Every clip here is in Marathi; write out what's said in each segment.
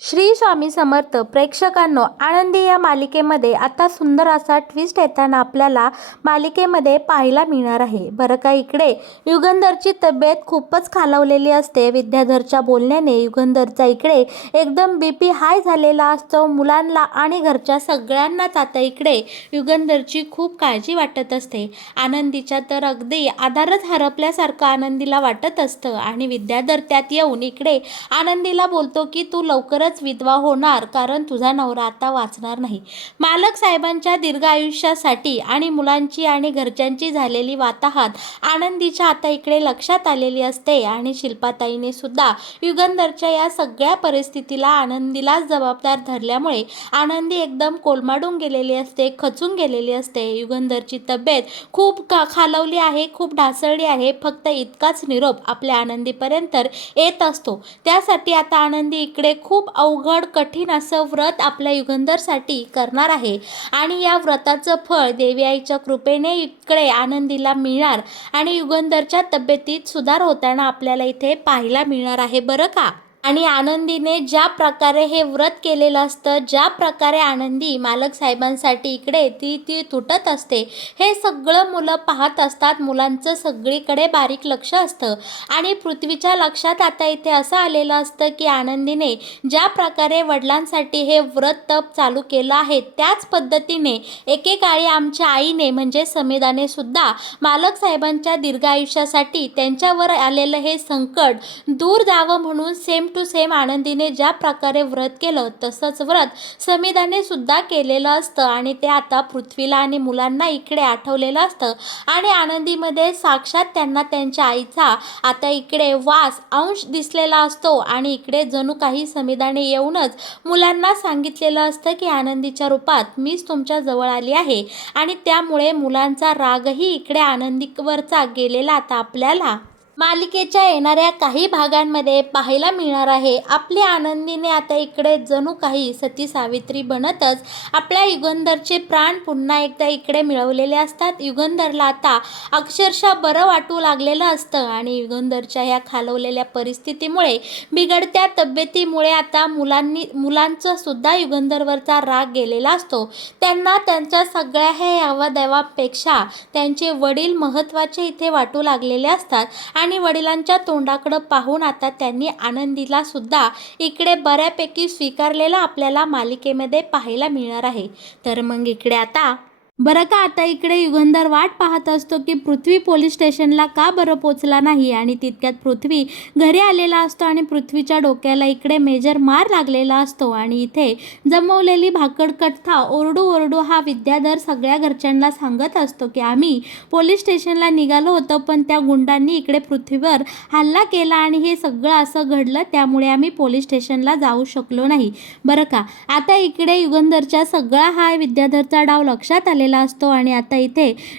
श्री स्वामी समर्थ. प्रेक्षकांनो, आनंदी या मालिकेमध्ये आता सुंदर असा ट्विस्ट येताना आपल्याला मालिकेमध्ये पाहायला मिळणार आहे. बरं का, इकडे युगंधरची तब्येत खूपच खालावलेली असते. विद्याधरच्या बोलण्याने युगंधरचा इकडे एकदम BP हाय झालेला असतो. मुलांना आणि घरच्या सगळ्यांनाच आता इकडे युगंधरची खूप काळजी वाटत असते. आनंदीच्या तर अगदी आधारच हरपल्यासारखं आनंदीला वाटत असतं आणि विद्याधर त्यात येऊन इकडे आनंदीला बोलतो की तू लवकरच विधवा होणार, कारण तुझा नवरा आता वाचणार नाही. मालक साहेबांच्या दीर्घ आयुष्यासाठी आणि मुलांची आणि घरच्यांची झालेली वाताहत आनंदीच्या आता इकडे लक्षात आलेली असते आणि शिल्पाताईने सुद्धा युगंधरच्या या सगळ्या परिस्थितीला आनंदीलाच जबाबदार धरल्यामुळे आनंदी एकदम कोलमाडून गेलेली असते, खचून गेलेली असते. युगंधरची तब्येत खूप खालावली आहे, खूप ढासळली आहे. फक्त इतकाच निरोप आपल्या आनंदीपर्यंत येत असतो. त्यासाठी आता आनंदी इकडे खूप अवघड कठीण असं व्रत आपल्या युगंधरसाठी करणार आहे आणि या व्रताचं फळ देवी आईच्या कृपेने इकडे आनंदीला मिळणार आणि युगंधरच्या तब्येतीत सुधार होताना आपल्याला इथे पाहायला मिळणार आहे. बरं का, आणि आनंदीने ज्या प्रकारे हे व्रत केलेलं असतं, ज्या प्रकारे आनंदी मालक साहेबांसाठी इकडे ती तुटत असते, हे सगळं मुलं पाहत असतात. मुलांचं सगळीकडे बारीक लक्ष असतं आणि पृथ्वीच्या लक्षात आता इथे असं आलेलं असतं की आनंदीने ज्या प्रकारे वडिलांसाठी हे व्रत तप चालू केलं आहे, त्याच पद्धतीने एकेकाळी आमच्या आईने म्हणजे समेदाने सुद्धा मालक साहेबांच्या दीर्घ आयुष्यासाठी त्यांच्यावर आलेलं हे संकट दूर जावं म्हणून सेम टू सेम आनंदीने ज्या प्रकारे व्रत केलं तसंच व्रत समिधाने सुद्धा केलेलं असतं आणि ते आता पृथ्वीला आणि मुलांना इकडे आठवलेलं असतं आणि आनंदीमध्ये साक्षात त्यांना त्यांच्या आईचा आता इकडे वास अंश दिसलेला असतो आणि इकडे जणू काही समिधाने येऊनच मुलांना सांगितलेलं असतं की आनंदीच्या रूपात मीच तुमच्या जवळ आली आहे आणि त्यामुळे मुलांचा रागही इकडे आनंदीवरचा गेलेला आता आपल्याला मालिकेच्या येणाऱ्या काही भागांमध्ये पाहायला मिळणार आहे. आपली आनंदीने आता इकडे जणू काही सती सावित्री बनतच आपल्या युगंधरचे प्राण पुन्हा एकदा इकडे मिळवलेले असतात. युगंधरला आता अक्षरशः बरं वाटू लागलेलं असतं आणि युगंधरच्या ह्या खालवलेल्या परिस्थितीमुळे, बिघडत्या तब्येतीमुळे आता मुलांचा सुद्धा युगंधरवरचा राग गेलेला असतो. त्यांना त्यांच्या सगळ्या हे हवादेवापेक्षा त्यांचे वडील महत्त्वाचे इथे वाटू लागलेले असतात आणि वडिलांच्या तोंडाकडं पाहून आता त्यांनी आनंदीला सुद्धा इकडे बऱ्यापैकी स्वीकारलेला आपल्याला मालिकेमध्ये पाहायला मिळणार आहे. तर मग इकडे आता बरं का, आता इकडे युगंधर वाट पाहत असतो की पृथ्वी पोलीस स्टेशनला का बरं पोचला नाही आणि तितक्यात पृथ्वी घरी आलेला असतो आणि पृथ्वीच्या डोक्याला इकडे मेजर मार लागलेला असतो आणि इथे जमवलेली भाकड कथा ओरडू हा विद्याधर सगळ्या घरच्यांना सांगत असतो की आम्ही पोलीस स्टेशनला निघालो होतो, पण त्या गुंडांनी इकडे पृथ्वीवर हल्ला केला आणि हे सगळं असं घडलं, त्यामुळे आम्ही पोलीस स्टेशनला जाऊ शकलो नाही. बरं का, आता इकडे युगंधरच्या सगळा हा विद्याधरचा डाव लक्षात आलेला असतो आणि आता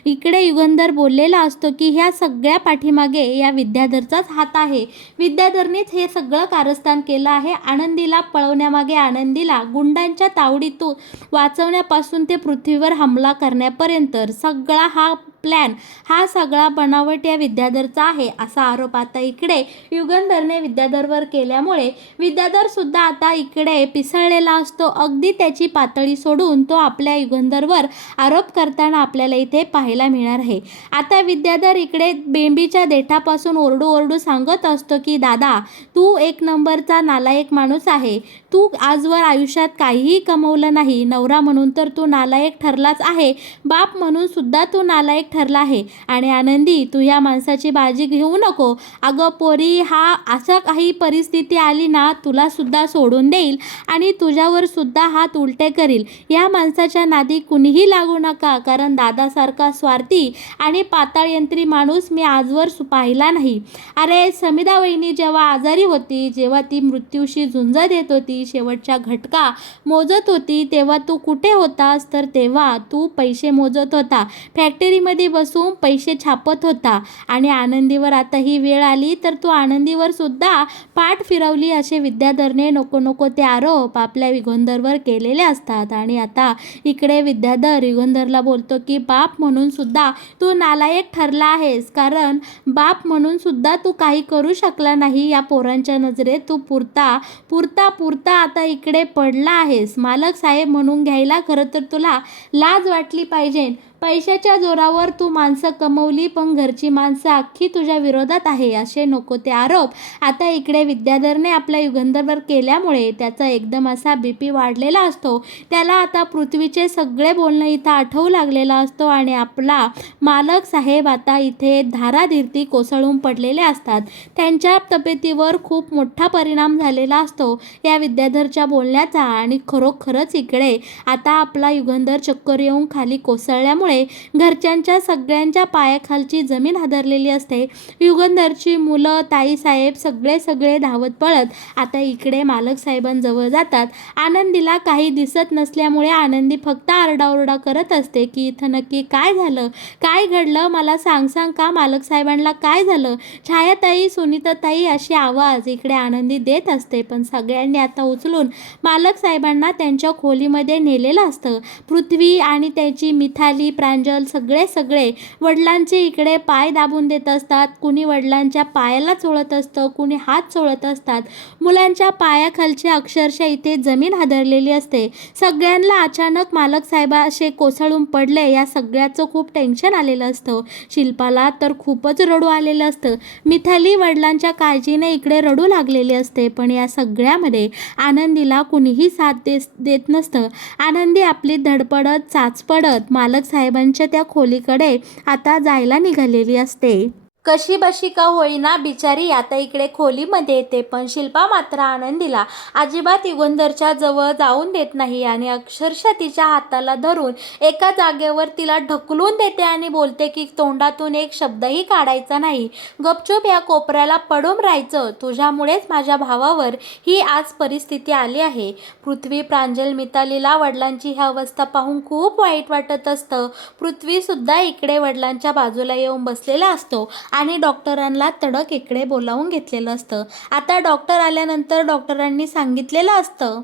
इकडे युगंधर बोललेला असतो की ह्या सगळ्या पाठीमागे या विद्याधरचाच हात आहे. विद्याधरनेच हे सगळं कारस्थान केलं आहे. आनंदीला पळवण्यामागे, आनंदीला गुंडांच्या तावडीतून वाचवण्यापासून ते पृथ्वीवर हमला करण्यापर्यंत सगळा हा प्लॅन, हा सगळा बनावट या विद्याधरचा आहे, असा आरोप आता इकडे युगंधरने विद्याधरवर केल्यामुळे विद्याधर सुद्धा आता इकडे पिसळलेला असतो. अगदी त्याची पातळी सोडून तो आपल्या युगंधरवर आरोप करताना आपल्याला इथे पाहायला मिळणार आहे. आता विद्याधर इकडे बेंबीच्या देठापासून ओरडू सांगत असतो की दादा, तू एक नंबरचा नालायक माणूस आहे. तू आजवर आयुष्यात काहीही कमवलं नाही. नवरा म्हणून तर तू नालायक ठरलाच आहे, बाप म्हणून सुद्धा तू नालायक ठरला आहे. आणि आनंदी, तू ह्या माणसाची बाजी घेऊ नको. अगं पोरी, हा अशा काही परिस्थिती आली ना, तुला सुद्धा सोडून देईल आणि तुझ्यावर सुद्धा हात उलटे करील. या माणसाच्या नादी कुणीही लागू नका, कारण दादासारखा स्वार्थी आणि पाताळयंत्री माणूस मी आजवर पाहिला नाही. अरे समिधा वहिनी जेव्हा आजारी होती, जेव्हा ती मृत्यूशी झुंज देत होती, शेवटच्या घटका मोजत होती, तेव्हा तू कुठे होतास? तर तेव्हा तू पैसे मोजत होता. फॅक्टरीमध्ये खिशामध्ये बसून पैसे छापत होता आणि आनंदीवर आता ही वेळ आली तर तू आनंदीवर सुद्धा पाठ फिरवली असे विद्याधरने नको नको ते आरोप आपल्या युगंधरवर केलेले असतात. आणि आता इकडे विद्याधर युगंधरला बोलतो की बाप म्हणून सुद्धा तू नालायक ठरला आहेस, कारण बाप म्हणून सुद्धा तू काही करू शकला नाही. या पोरांच्या नजरेत तू पुरता पुरता पुरता आता इकडे पडला आहेस. मालक साहेब म्हणून घ्यायला खरं तर तुला लाज वाटली पाहिजे. पैशाच्या जोरावर तू माणसं कमवली, पण घरची माणसं अख्खी तुझ्या विरोधात आहे असे नको ते आरोप आता इकडे विद्याधरने आपल्या युगंधरवर केल्यामुळे त्याचा एकदम असा BP वाढलेला असतो. त्याला आता पृथ्वीचे सगळे बोलणं इथं आठवू लागलेला असतो आणि आपला मालक साहेब आता इथे धाराधीरती कोसळून पडलेले असतात. त्यांच्या तब्येतीवर खूप मोठा परिणाम झालेला असतो या विद्याधरच्या बोलण्याचा. आणि खरोखरच इकडे आता आपला युगंधर चक्कर येऊन खाली कोसळल्यामुळे घरच्यांच्या सगळ्यांच्या पायाखालची जमीन हादरलेली असते. युगंधरची मुलं, ताईसाहेब सगळे धावत पळत आता इकडे मालक साहेबांजवळ जातात. आनंदीला काही दिसत नसल्यामुळे आनंदी फक्त आरडाओरडा करत असते की इथं नक्की काय झालं, काय घडलं, मला सांग का मालक साहेबांना काय झालं. छायाताई, सुनीताताई अशी आवाज इकडे आनंदी देत असते. पण सगळ्यांनी आता उचलून मालक साहेबांना त्यांच्या खोलीमध्ये नेलेलं असतं. पृथ्वी आणि त्याची मिथाली, प्रांजल सगळे वडिलांचे इकडे पाय दाबून देत असतात. कुणी वडिलांच्या पायाला चोळत असतं, कुणी हात चोळत असतात. मुलांच्या पायाखालची अक्षरशः इथे जमीन हादरलेली असते. सगळ्यांना अचानक मालक साहेब असे कोसळून पडले या सगळ्याचं खूप टेन्शन आलेलं असतं. शिल्पाला तर खूपच रडू आलेलं असतं. मिथाली वडिलांच्या काळजीने इकडे रडू लागलेली असते. पण या सगळ्यामध्ये आनंदीला कुणीही साथ देत नसतं. आनंदी आपली धडपडत चाचपडत मालक साहेबांच्या त्या खोलीकडे आता जायला निघालेली असते. कशी बशी का होईना बिचारी आता इकडे खोलीमध्ये येते. पण शिल्पा मात्र आनंदीला अजिबात युगंधरच्या जवळ जाऊन देत नाही आणि अक्षरशः तिच्या हाताला धरून एका जागेवर तिला ढकलून देते आणि बोलते की तोंडातून एक शब्दही काढायचा नाही, गपचूप या कोपऱ्याला पडून राहायचं. तुझ्यामुळेच माझ्या भावावर ही आज परिस्थिती आली आहे. पृथ्वी, प्रांजल, मितालीला वडिलांची ही अवस्था पाहून खूप वाईट वाटत असतं. पृथ्वी सुद्धा इकडे वडिलांच्या बाजूला येऊन बसलेला असतो आणि डॉक्टरांना तडक इकडे बोलावून घेतलेलं असतं. आता डॉक्टर आल्यानंतर डॉक्टरांनी सांगितलेलं असतं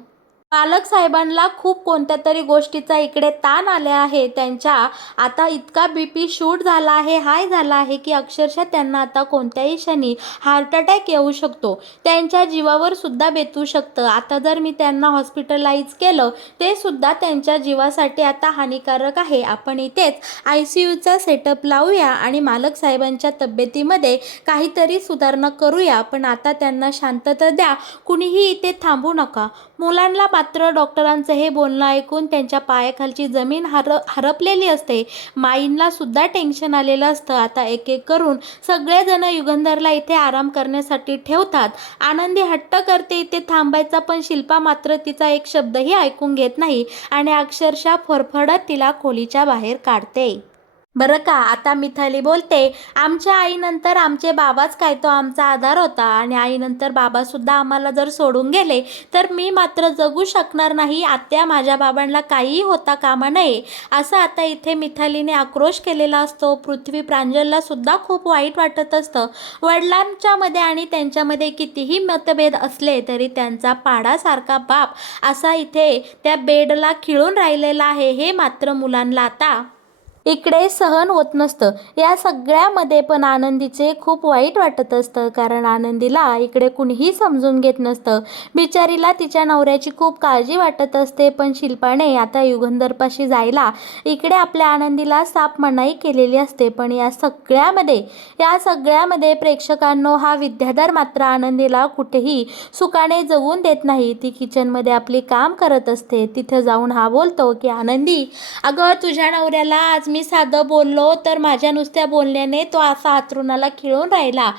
मालक साहेबांना खूप कोणत्या तरी गोष्टीचा इकडे ताण आले आहे. त्यांच्या आता इतका BP शूट झाला आहे, हाय झाला आहे की अक्षरशः त्यांना आता कोणत्याही क्षणी हार्ट अटॅक येऊ शकतो. त्यांच्या जीवावर सुद्धा बेतू शकतं. आता जर मी त्यांना हॉस्पिटलाइज केलं ते सुद्धा त्यांच्या जीवासाठी आता हानिकारक आहे. आपण इथेच ICUचा सेटअप लावूया आणि मालक साहेबांच्या तब्येतीमध्ये काहीतरी सुधारणा करूया. पण आता त्यांना शांतता द्या, कुणीही इथे थांबू नका. मुलांना मात्र डॉक्टरांचं हे बोलणं ऐकून त्यांच्या पायाखालची जमीन हरपलेली असते. माईंना सुद्धा टेन्शन आलेलं असतं. आता एक एक करून सगळेजण युगंधरला इथे आराम करण्यासाठी ठेवतात. आनंदी हट्ट करते इथे थांबायचा, पण शिल्पा मात्र तिचा एक शब्दही ऐकून घेत नाही आणि अक्षरशः फरफडत तिला खोलीच्या बाहेर काढते. बरं का, आता मिथाली बोलते, आमच्या आईनंतर आमचे बाबाच काय तो आमचा आधार होता आणि आईनंतर बाबासुद्धा आम्हाला जर सोडून गेले तर मी मात्र जगू शकणार नाही. आत्या, माझ्या बाबांना काहीही होता कामा नये असं आता इथे मिथालीने आक्रोश केलेला असतो. पृथ्वी, प्रांजलला सुद्धा खूप वाईट वाटत असतं. वडिलांच्यामध्ये आणि त्यांच्यामध्ये कितीही मतभेद असले तरी त्यांचा पाडासारखा बाप असा इथे त्या बेडला खिळून राहिलेला आहे हे मात्र मुलांना आता इकडे सहन होत नसतं. या सगळ्यामध्ये पण आनंदीचे खूप वाईट वाटत असतं, कारण आनंदीला इकडे कुणीही समजून घेत नसतं. बिचारीला तिच्या नवऱ्याची खूप काळजी वाटत असते. पण शिल्पाने आता युगंधरपाशी जायला इकडे आपल्या आनंदीला साफ मनाई केलेली असते. पण या सगळ्यामध्ये प्रेक्षकांनो हा विद्याधर मात्र आनंदीला कुठेही सुखाने जगून देत नाही. ती किचनमध्ये आपली काम करत असते. तिथं जाऊन हा बोलतो की आनंदी, अगं तुझ्या नवऱ्याला आज मी साधं बोललो तर माझ्या नुसत्या बोलण्याने तो असा हातरुणाला खिळून राहिला.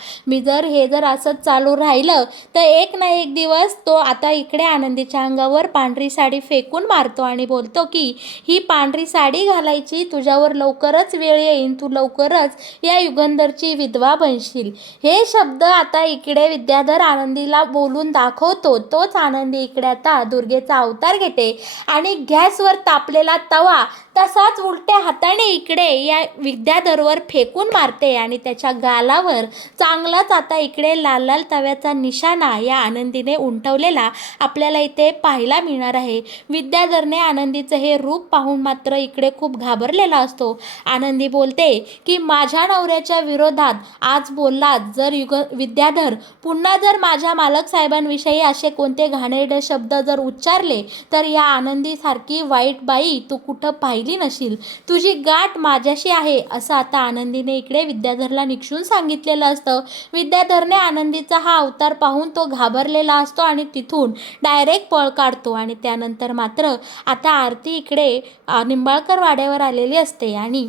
हे जर असंच चालू राहिलं तर एक ना एक दिवस तो आता इकडे आनंदीच्या अंगावर पांढरी साडी फेकून मारतो आणि बोलतो की ही पांढरी साडी घालायची, तुझ्यावर लवकरच वेळ येईन, तू लवकरच या युगंधरची विधवा बनशील. हे शब्द आता इकडे विद्याधर आनंदीला बोलून दाखवतो. तोच आनंदी इकडे आता दुर्गेचा अवतार घेते आणि गॅसवर तापलेला तवा तसाच उलट्या हाताने इकडे या विद्याधरवर फेकून मारते आणि त्याच्या गालावर चांगलाच आता इकडे लाल लाल तव्याचा निशाणा या आनंदीने उमटवलेला आपल्याला इथे पाहायला मिळणार आहे. विद्याधरने आनंदीचं हे रूप पाहून मात्र इकडे खूप घाबरलेला असतो. आनंदी बोलते की माझ्या नवऱ्याच्या विरोधात आज बोललात जर विद्याधर पुन्हा जर माझ्या मालक साहेबांविषयी असे कोणते घाणेरडे शब्द जर उच्चारले तर या आनंदीसारखी वाईट बाई तू कुठं पाहिली नशील. तुझी गाठ माझ्याशी आहे असं आता आनंदीने इकडे विद्याधरला निक्षून सांगितलेलं असतं. विद्याधरने आनंदीचा हा अवतार पाहून तो घाबरलेला असतो आणि तिथून डायरेक्ट पळ काढतो. आणि त्यानंतर मात्र आता आरती इकडे निंबाळकर वाड्यावर आलेली असते आणि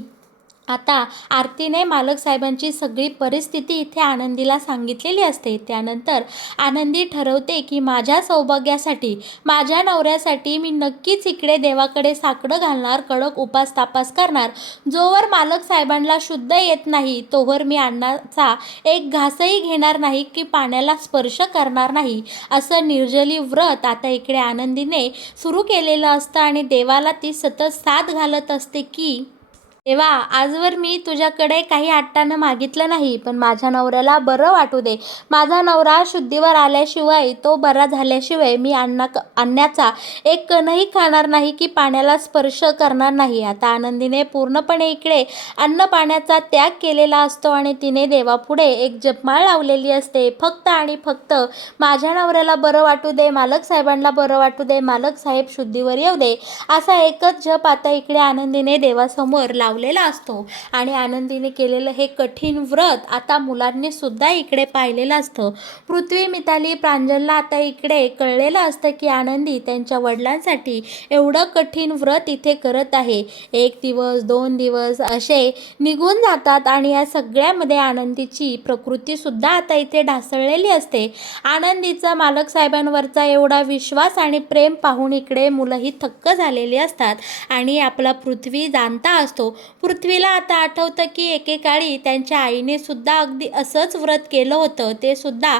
आता आरतीने मालक साहेबांची सगळी परिस्थिती इथे आनंदीला सांगितलेली असते. त्यानंतर आनंदी ठरवते की माझ्या सौभाग्यासाठी माझ्या नवऱ्यासाठी मी नक्कीच इकडे देवाकडे साकडं घालणार, कडक उपास तापास करणार. जोवर मालक साहेबांना शुद्ध येत नाही तोवर मी अन्नाचा एक घासही घेणार नाही की पाण्याला स्पर्श करणार नाही असं निर्जली व्रत आता इकडे आनंदीने सुरू केलेलं असतं. आणि देवाला ती सतत साथ घालत असते की देवा आजवर मी तुझ्याकडे काही आट्टानं मागितलं नाही, पण माझ्या नवऱ्याला बरं वाटू दे. माझा नवरा शुद्धीवर आल्याशिवाय, तो बरा झाल्याशिवाय मी अन्नाचा एक कणही खाणार नाही की पाण्याला स्पर्श करणार नाही. आता आनंदीने पूर्णपणे इकडे अन्न पाण्याचा त्याग केलेला असतो आणि तिने देवापुढे एक जपमाळ लावलेली असते. फक्त आणि फक्त माझ्या नवऱ्याला बरं वाटू दे, मालक साहेबांना बरं वाटू दे, मालक साहेब शुद्धीवर येऊ दे, असा एकच जप आता इकडे आनंदीने देवासमोर लावलेला असतो. आणि आनंदीने केलेलं हे कठीण व्रत आता मुलांनी सुद्धा इकडे पाहिलेलं असतं. पृथ्वी, मिताली, प्रांजलला आता इकडे कळलेलं असतं की आनंदी त्यांच्या वडिलांसाठी एवढं कठीण व्रत इथे करत आहे. 1 दिवस 2 दिवस असे निघून जातात आणि या सगळ्यामध्ये आनंदीची प्रकृती सुद्धा आता इथे ढासळलेली असते. आनंदीचा मालक साहेबांवरचा एवढा विश्वास आणि प्रेम पाहून इकडे मुलंही थक्क झालेली असतात. आणि आपला पृथ्वी जाणता असतो. पृथ्वीला आता आठवतं की एकेकाळी त्यांच्या आईने सुद्धा अगदी असंच व्रत केलं होतं. ते सुद्धा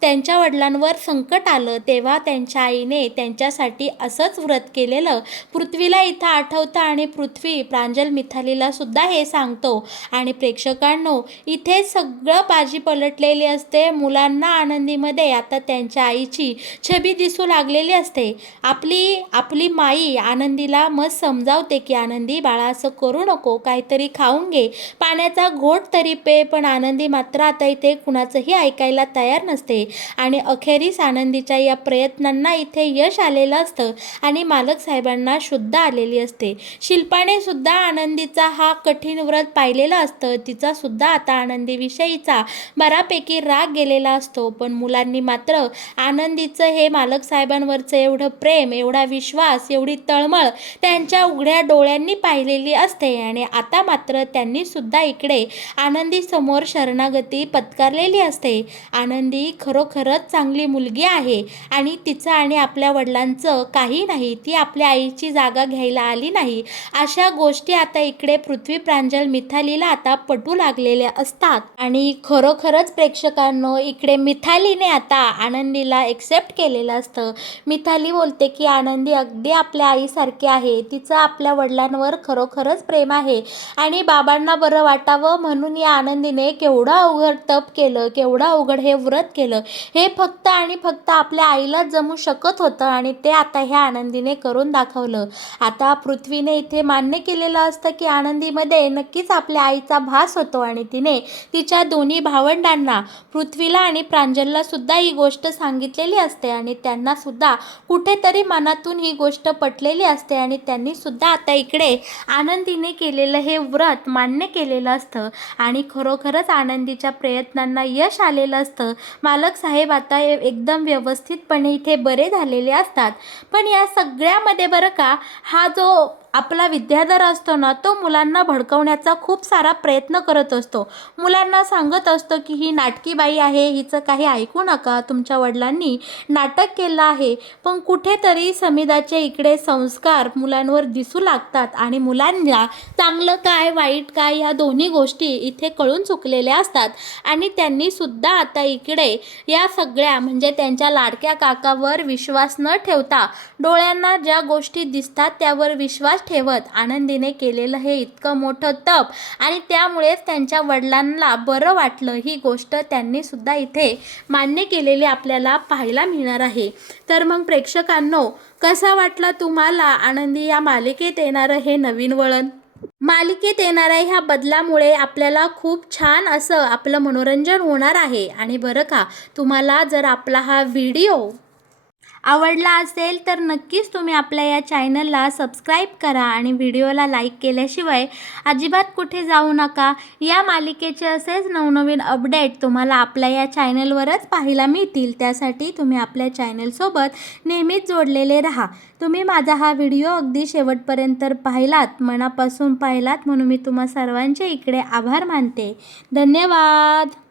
त्यांच्या वडिलांवर संकट आलं तेव्हा त्यांच्या आईने त्यांच्यासाठी असंच व्रत केलेलं पृथ्वीला इथं आठवतं. आणि पृथ्वी प्रांजल, मिथालीला सुद्धा हे सांगतो. आणि प्रेक्षकांनो, इथे सगळं बाजी पलटलेली असते. मुलांना आनंदीमध्ये आता त्यांच्या आईची छबी दिसू लागलेली असते. आपली माई आनंदीला मस्त समजावते की आनंदी बाळा असं करू नको, काहीतरी खाऊन घे, पाण्याचा घोट तरी पे. पण आनंदी मात्र आता इथे कुणाचंही ऐकायला तयार नसते. आणि अखेरीस आनंदीच्या या प्रयत्नांना इथे यश आलेलं असतं आणि मालक साहेबांना शुद्ध आलेली असते. शिल्पाने सुद्धा आनंदीचा हा कठीण व्रत पाहिलेलं असतं. तिचा सुद्धा आता आनंदीविषयीचा बऱ्यापैकी राग गेलेला असतो. पण मुलांनी मात्र आनंदीचं हे मालक साहेबांवरचं एवढं प्रेम, एवढा विश्वास, एवढी तळमळ त्यांच्या उघड्या डोळ्यांनी पाहिलेली असते. आणि आता मात्र त्यांनी सुद्धा इकडे आनंदी समोर शरणागती पत्करलेली असते. आनंदी खरोखरच चांगली मुलगी आहे आणि तिचं आणि आपल्या वडिलांचं काही नाही, ती आपल्या आईची जागा घ्यायला आली नाही, अशा गोष्टी आता इकडे पृथ्वी, प्रांजल, मिथालीला आता पटू लागलेल्या असतात. आणि खरोखरच प्रेक्षकांनो, इकडे मिथालीने आता आनंदीला एक्सेप्ट केलेलं असतं. मिथाली बोलते की आनंदी अगदी आपल्या आईसारखी आहे, तिचं आपल्या वडिलांवर खरोखरच प्रेम आहे आणि बाबांना बरं वाटावं म्हणून या आनंदीने केवढं अवघड तप केलं, केवढं अवघड हे व्रत केलं. हे फक्त आणि फक्त आपल्या आईलाच जमू शकत होतं आणि ते आता ह्या आनंदीने करून दाखवलं. आता पृथ्वीने इथे मान्य केलेलं असतं की आनंदीमध्ये नक्कीच आपल्या आईचा भास होतो आणि तिने तिच्या दोन्ही भावंडांना, पृथ्वीला आणि प्रांजलला सुद्धा ही गोष्ट सांगितलेली असते. आणि त्यांना सुद्धा कुठेतरी मनातून ही गोष्ट पटलेली असते आणि त्यांनी सुद्धा आता इकडे आनंदीने केलेलं हे व्रत मान्य केलेलं असतं. आणि खरोखरच आनंदीच्या प्रयत्नांना यश आलेलं असतं. मालक साहेब आता एकदम व्यवस्थितपणे इथे बरे झालेले असतात. पण या सगळ्यामध्ये बरं का, हा जो आपला विद्याधर असतो ना, तो मुलांना भडकवण्याचा खूप सारा प्रयत्न करत असतो. मुलांना सांगत असतो की ही नाटकी बाई आहे, हिचं काही ऐकू नका, तुमच्या वडिलांनी नाटक केलं आहे. पण कुठेतरी समिधाचे इकडे संस्कार मुलांवर दिसू लागतात आणि मुलांना चांगलं काय वाईट काय या दोन्ही गोष्टी इथे कळून चुकलेल्या असतात. आणि त्यांनीसुद्धा आता इकडे या सगळ्या म्हणजे त्यांच्या लाडक्या काकावर विश्वास न ठेवता डोळ्यांना ज्या गोष्टी दिसतात त्यावर विश्वास ठेवत आनंदीने केलेलं हे इतकं मोठं तप आणि त्यामुळेच त्यांच्या वडिलांना बरं वाटलं, ही गोष्ट त्यांनीसुद्धा इथे मान्य केलेली आपल्याला पाहायला मिळणार आहे. तर मग प्रेक्षकांनो, कसा वाटला तुम्हाला आनंदी या मालिकेत येणारं हे नवीन वळण? मालिकेत येणाऱ्या ह्या बदलामुळे आपल्याला खूप छान असं आपलं मनोरंजन होणार आहे. आणि बरं का, तुम्हाला जर आपला हा व्हिडिओ आवडला असेल तर नक्कीच तुम्ही आपल्या या चॅनलला सबस्क्राईब करा आणि व्हिडिओला लाईक केल्याशिवाय अजिबात कुठे जाऊ नका. या मालिकेचे असेच नवनवीन अपडेट तुम्हाला आपल्या या चॅनलवरच पाहायला मिळतील. त्यासाठी तुम्ही आपल्या चॅनलसोबत नेहमीच जोडलेले राहा. तुम्ही माझा हा व्हिडिओ अगदी शेवटपर्यंत पाहिलात, मनापासून पाहिलात, म्हणून मी तुम्हा सर्वांचे इकडे आभार मानते. धन्यवाद.